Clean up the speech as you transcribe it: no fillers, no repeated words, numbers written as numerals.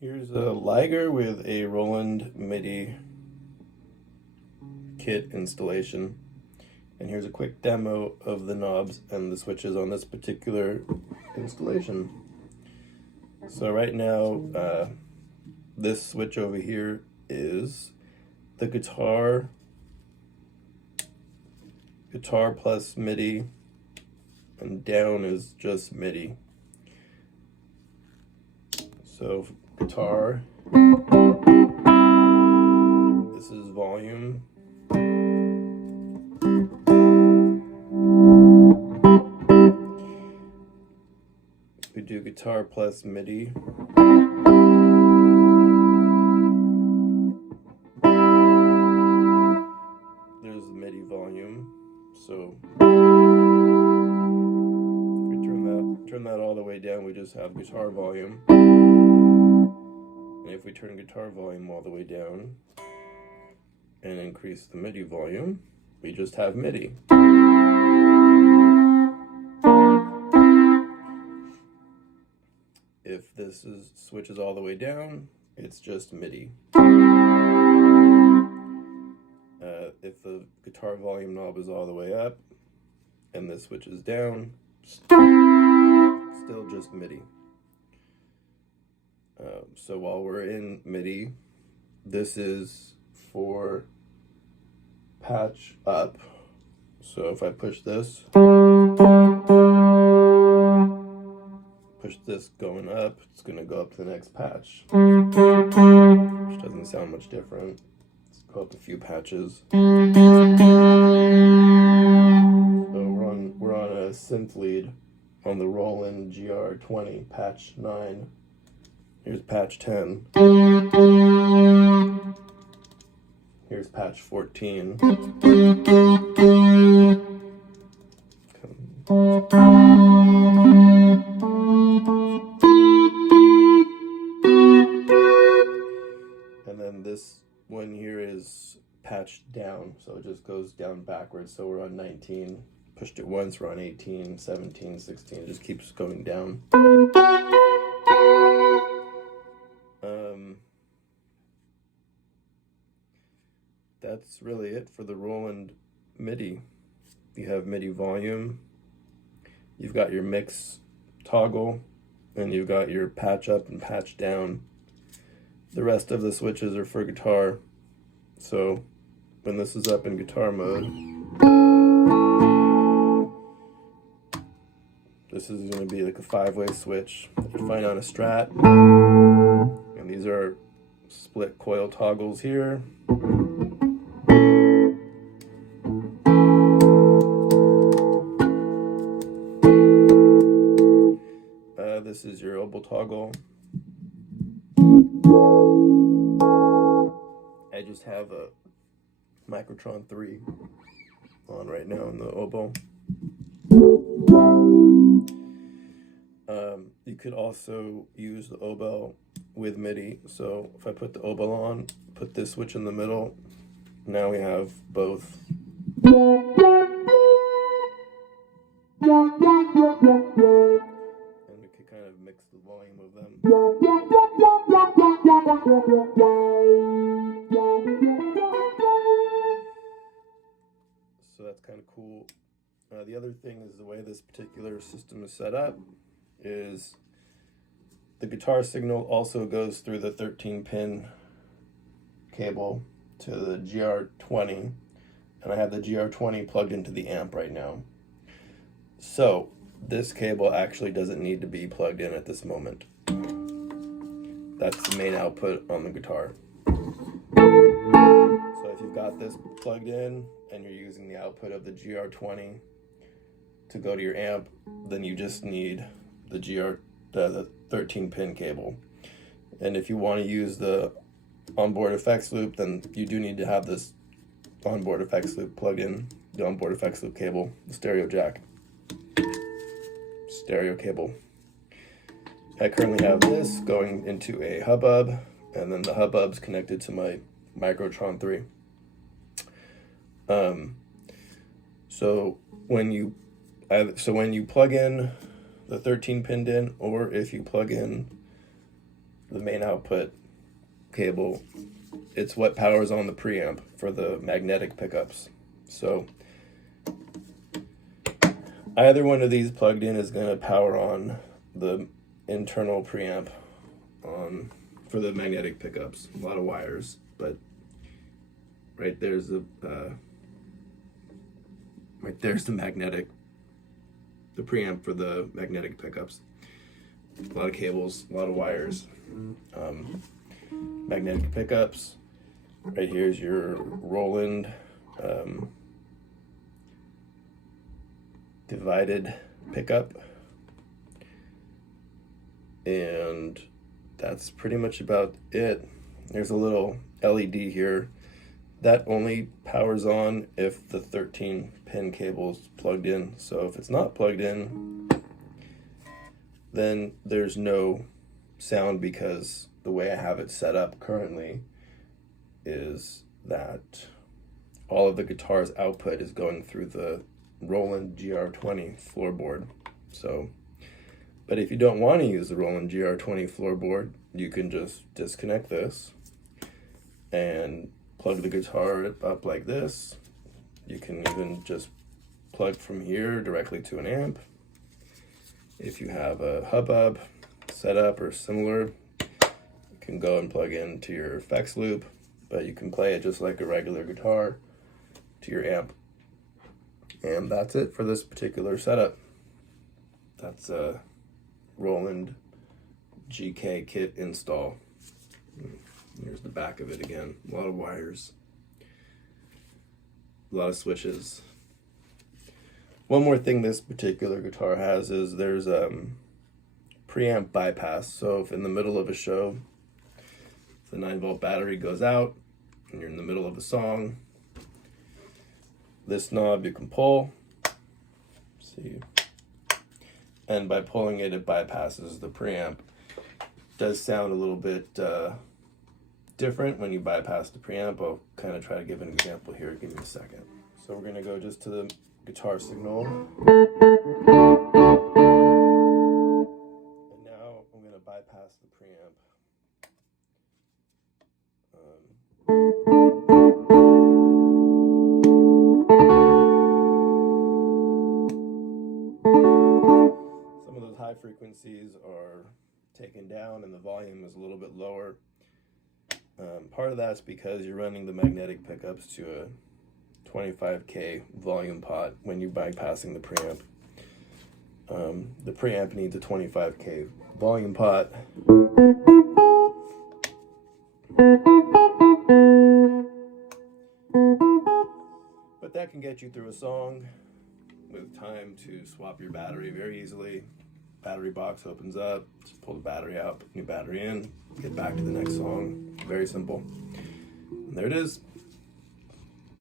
Here's a Liger with a Roland MIDI kit installation. And here's a quick demo of the knobs and the switches on this particular installation. So right now, this switch over here is the guitar plus MIDI, and down is just MIDI. So guitar, this is volume, we do guitar plus MIDI, there's the MIDI volume. So if we turn that all the way down, we just have guitar volume. And if we turn guitar volume all the way down and increase the MIDI volume, we just have MIDI. If this switches all the way down, it's just MIDI. If the guitar volume knob is all the way up and this switches down, still just MIDI. So while we're in MIDI, this is for patch up. So if I push this going up, it's going to go up to the next patch, which doesn't sound much different. Let's go up a few patches. So we're on a synth lead on the Roland GR20, patch 9. Here's patch 10. Here's patch 14. And then this one here is patched down, so it just goes down backwards. So we're on 19. Pushed it once, we're on 18, 17, 16. It just keeps going down. That's really it for the Roland MIDI. You have MIDI volume, you've got your mix toggle, and you've got your patch up and patch down. The rest of the switches are for guitar. So when this is up in guitar mode, this is going to be like a 5-way switch that you find on a Strat. And these are split coil toggles here. This is your oboe toggle. I just have a Microtron 3 on right now in the oboe. You could also use the oboe with MIDI. So if I put the oboe on, put this switch in the middle, now we have both. And we could kind of mix the volume of them. So that's kind of cool. The other thing is the way this particular system is set up is the guitar signal also goes through the 13-pin cable to the GR20, and I have the GR20 plugged into the amp right now. So this cable actually doesn't need to be plugged in at this moment. That's the main output on the guitar. So if you've got this plugged in and you're using the output of the GR20 to go to your amp, then you just need the 13-pin cable. And if you want to use the onboard effects loop, then you do need to have this onboard effects loop plugged in, the onboard effects loop cable, the stereo jack, stereo cable. I currently have this going into a hubbub, and then the hubbub's connected to my Microtron 3. So when you plug in the 13 pinned in, or if you plug in the main output cable. It's what powers on the preamp for the magnetic pickups. So either one of these plugged in is going to power on the internal preamp for the magnetic pickups. A lot of wires, but right there's the preamp for the magnetic pickups. A lot of cables, a lot of wires. Magnetic pickups. Right here's your Roland divided pickup, and that's pretty much about it. There's a little LED here that only powers on if the 13-pin cable is plugged in. So if it's not plugged in, then there's no sound, because the way I have it set up currently is that all of the guitar's output is going through the Roland GR20 floorboard. So, but if you don't want to use the Roland GR20 floorboard, you can just disconnect this and plug the guitar up like this. You can even just plug from here directly to an amp. If you have a hubbub setup or similar, you can go and plug into your effects loop, but you can play it just like a regular guitar to your amp. And that's it for this particular setup. That's a Roland GK-Kit install. Here's the back of it again. A lot of wires, a lot of switches. One more thing this particular guitar has is there's preamp bypass. So if in the middle of a show the 9-volt battery goes out and you're in the middle of a song, this knob you can pull, see, and by pulling it, it bypasses the preamp. It does sound a little bit different when you bypass the preamp. I'll kind of try to give an example here. Give me a second. So we're going to go just to the guitar signal. And now I'm going to bypass the preamp. Some of those high frequencies are taken down and the volume is a little bit lower. Part of that's because you're running the magnetic pickups to a 25K volume pot when you're bypassing the preamp. The preamp needs a 25K volume pot. But that can get you through a song with time to swap your battery very easily. Battery box opens up, just pull the battery out, put new battery in, get back to the next song. Very simple. And there it is.